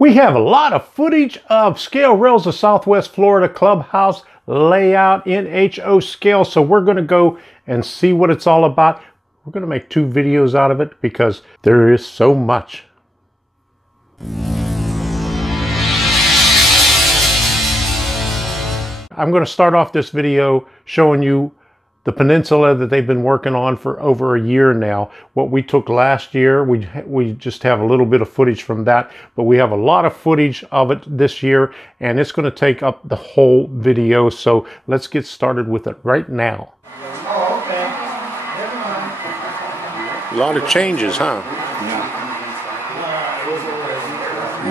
We have a lot of footage of Scale Rails of Southwest Florida Clubhouse layout in HO scale, so we're going to go and see what it's all about. We're going to make 2 videos out of it because there is so much. I'm going to start off this video showing you the Peninsula that they've been working on for over a year now. What we took last year, we just have a little bit of footage from that, but we have a lot of footage of it this year, and it's going to take up the whole video. So let's get started with it right now. Oh, okay. A lot of changes, huh? Yeah.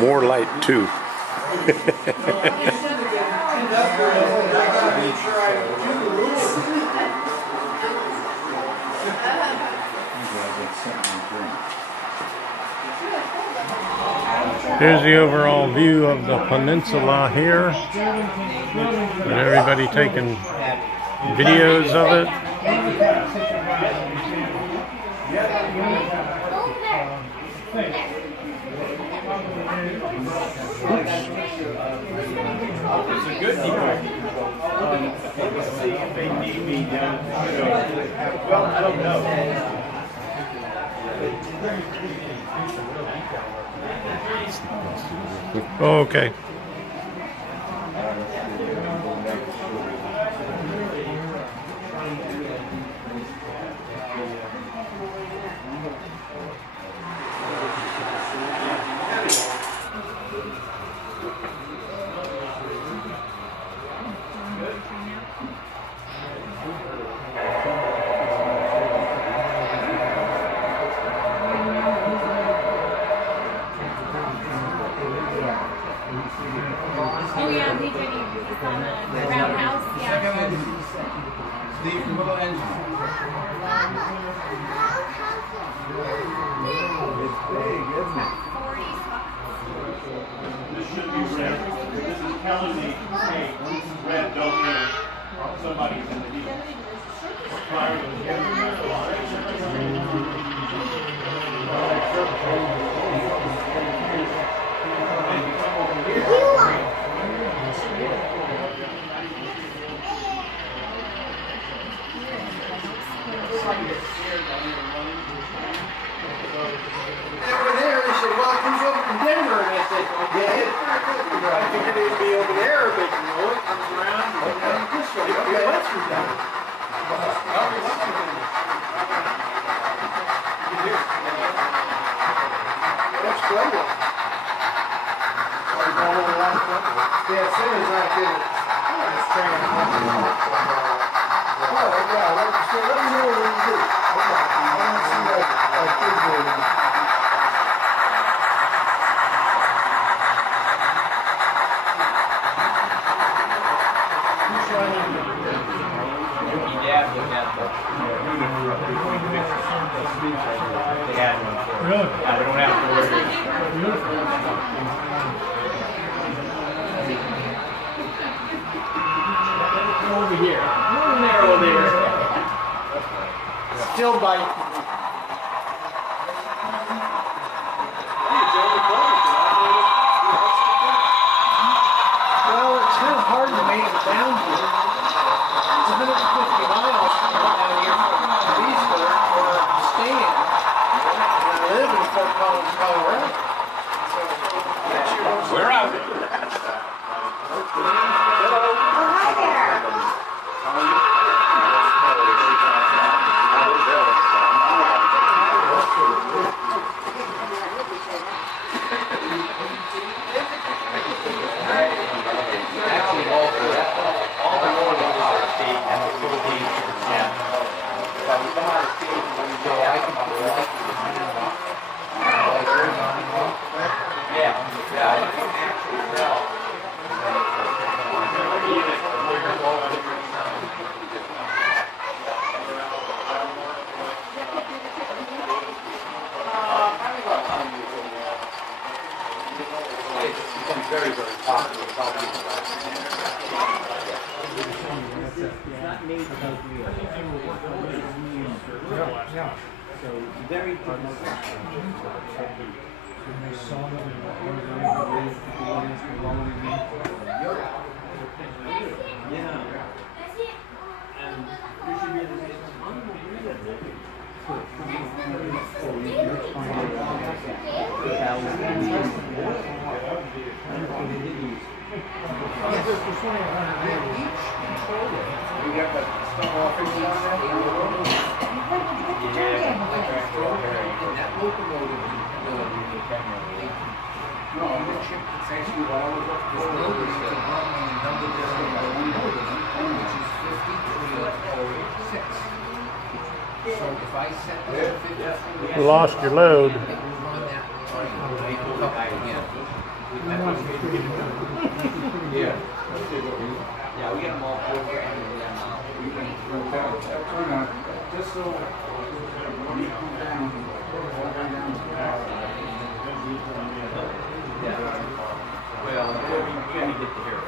More light too. Here's the overall view of the peninsula here, and everybody taking videos of it. Well, I don't know. Okay. Oh yeah, we did. It's on a roundhouse. Yeah. Leave the little engine. It's big, isn't it? 40 spots. This should be red. This is telling me, hey, this is red, don't hear. Somebody's in the heat. Fire was Over there, they said, well, it comes over from Denver, and I said, okay. I figured it'd be over there, but you know, it comes around and goes down this way. Okay, that's from Denver. That's great. Yeah, as soon as I did it, it's training. Oh, yeah, so let me know what you do. Okay, I want to see that figure. really? I don't have to worry. Over here. Over there. Still biting. Well, it's kind of hard to make it down here. It's 150 miles coming down here from Peninsula where I'm staying. And I live in Fort Collins, Colorado. We're out. Very, very popular. Yeah. So very good. chip that's actually this building is the Brooklyn number building by one building, which is 5306. So if I set this to 5306, You lost your load. it will run that train. Make a couple again. Yeah. Yeah, we get them all programmed and then Just so when you come down, well, we gotta get to here.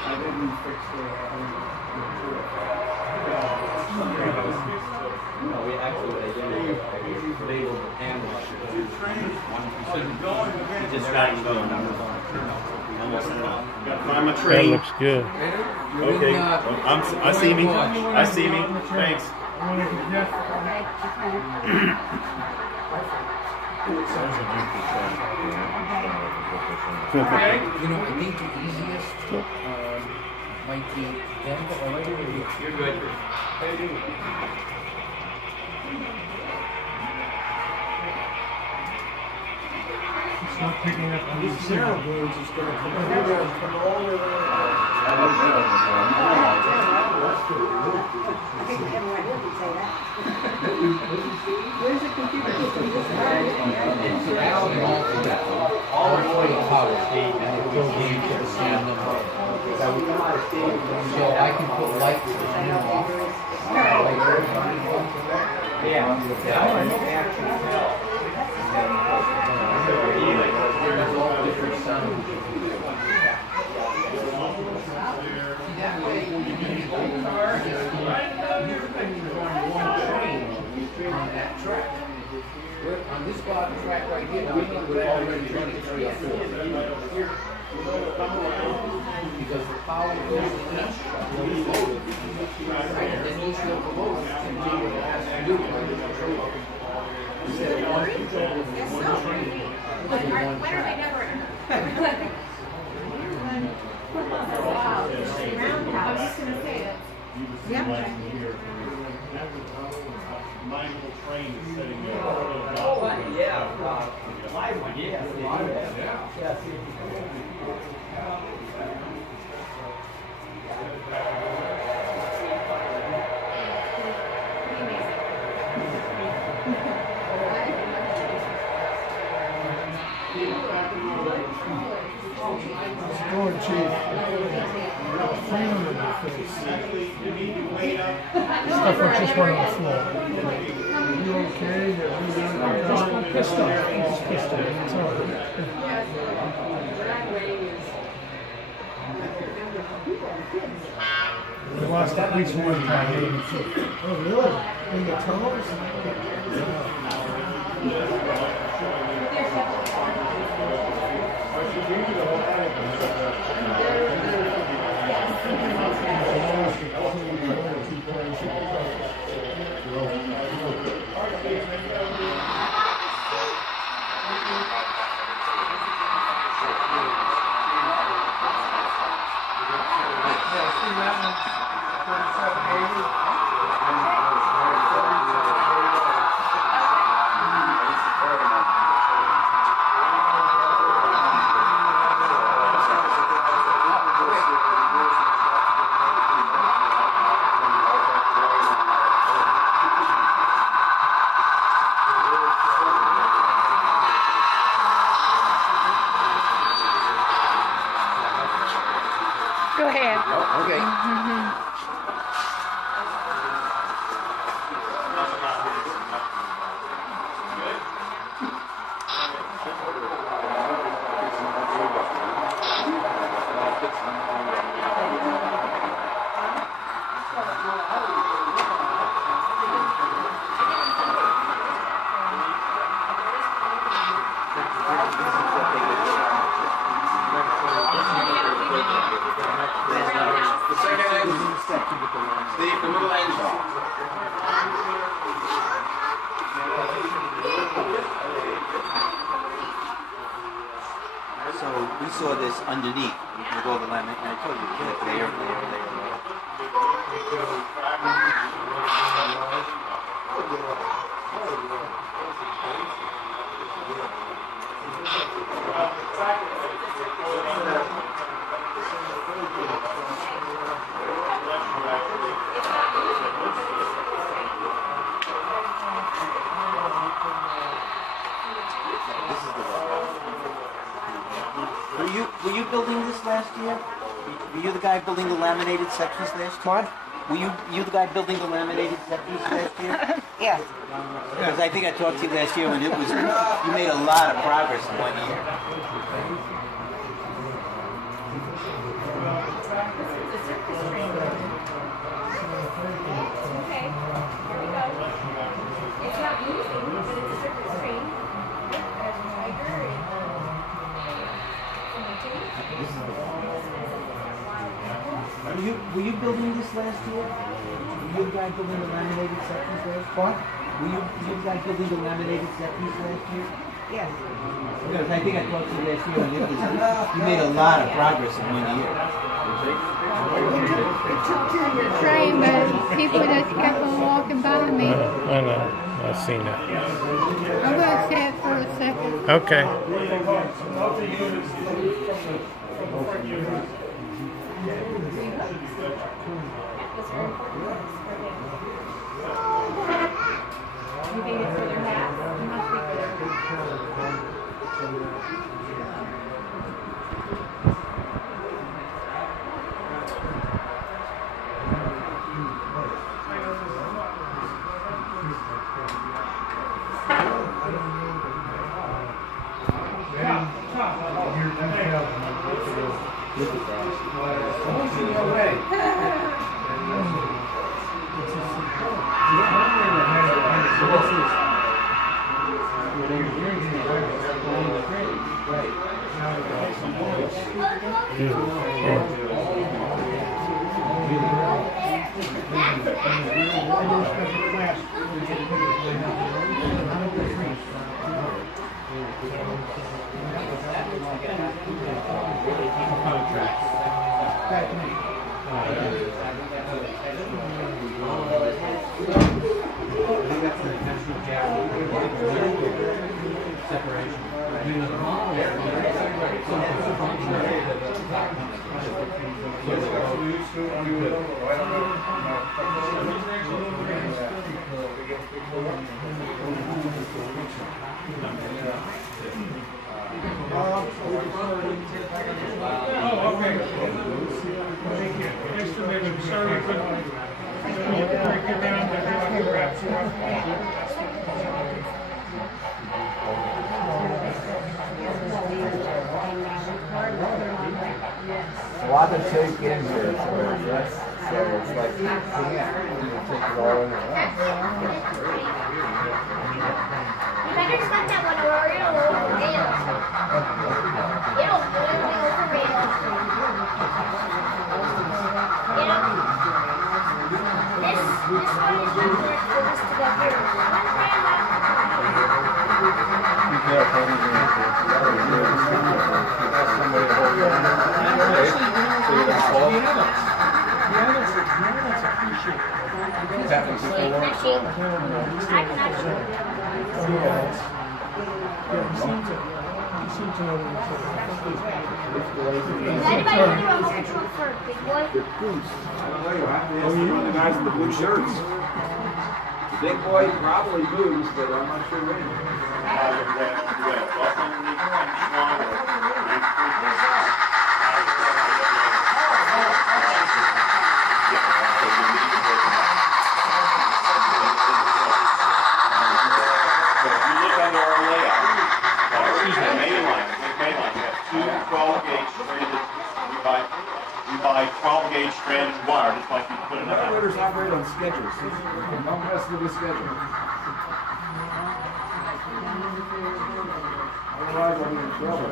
I didn't fix No, we actually, what they did is they labeled the panel. We just got the numbers on it. Almost sent it out. Find my That train. looks good. Okay. I see me. I see me. Thanks. You know, I think the easiest might be Denver or You're good. It's not picking up on the signal. It's going to come all the way Where's the computer? all the way power state and it will gain to the same number. So I can put lights in and off. There's all different sounds. That way, when you get the car, you're on one train on that track. On this bottom track right here, we think we're already running 3 or 4. Because the power goes to each locomotive. And then each locomotive can do what it has to do. Instead of one control with one train, Why only one are they track. never? Wow. I was just gonna say that. Mindful train is setting me up. Oh, yeah. Live one, yeah. Yeah. going, Chief. Flame in my face. Stuff like just went on the floor. Are you okay? Just pissed off. Just pissed off. It's all right. We lost at least one time. Oh, really? In the tunnels? Go ahead. Okay. The middle engine. So we saw this underneath with all the laminate, and I told you, layer, layer, layer, layer. Were you building this last year? Were you the guy building the laminated sections last year? What? Were you the guy building the laminated sections last year? Yes. Because I think I talked to you last year, and you made a lot of progress in 1 year. Were you building this last year? Were you the guy building the laminated sections last year? What? Were you the guy building the laminated sections last year? Yes. Because I think I talked to you last year, and you made a lot of progress in 1 year. It took to your train, but people just kept on walking by me. I know. I've seen that. I'm going to sit for a second. Okay. You think it's for their hats? It must be for their A lot of take in here, so it's like, you can't take it all in at once. You better just let that one or it'll overrail. It'll literally overrail. This one is not meant for this to go here. Be careful. Somebody hold it. So you don't fall. It's happened before, so. I can actually do that. Does anybody want to do a whole trunk for a big boy? Oh, you know the guys in the blue shirts. The big boy probably moves, but I'm not sure when. You buy 12 gauge stranded wire, just like you put in a Operators operate on schedules. Don't mess with the schedule. Otherwise, I'll be in trouble.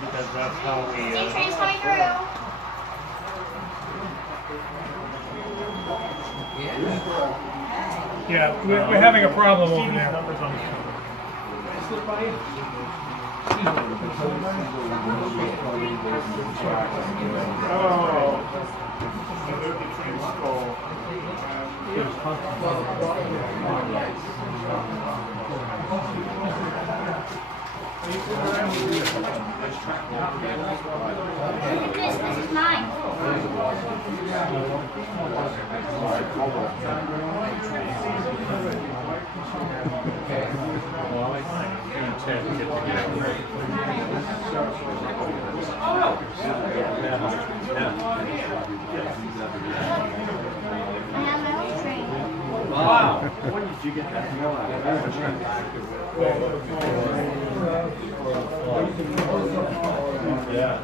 because that's how we. See trains coming through. Yeah, we're having a problem over there. Look at this. This is mine. Okay. I have my own train. Wow. When did you get that? Yeah.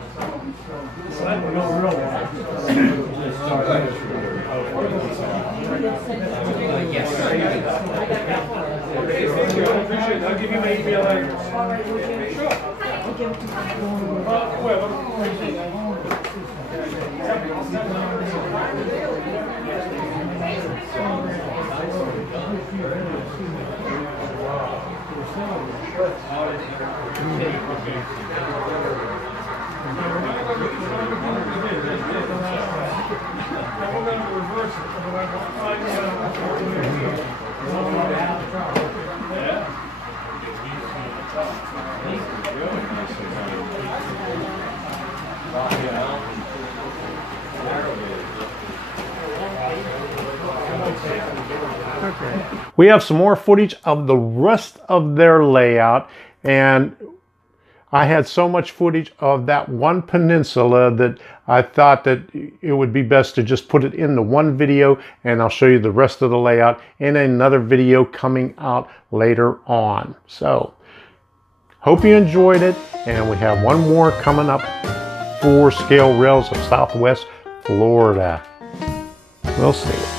I'll give you my email address. We have some more footage of the rest of their layout, and I had so much footage of that one peninsula that I thought that it would be best to just put it into one video, and I'll show you the rest of the layout in another video coming out later on. So, hope you enjoyed it, and we have one more coming up for Scale Rails of Southwest Florida. We'll see.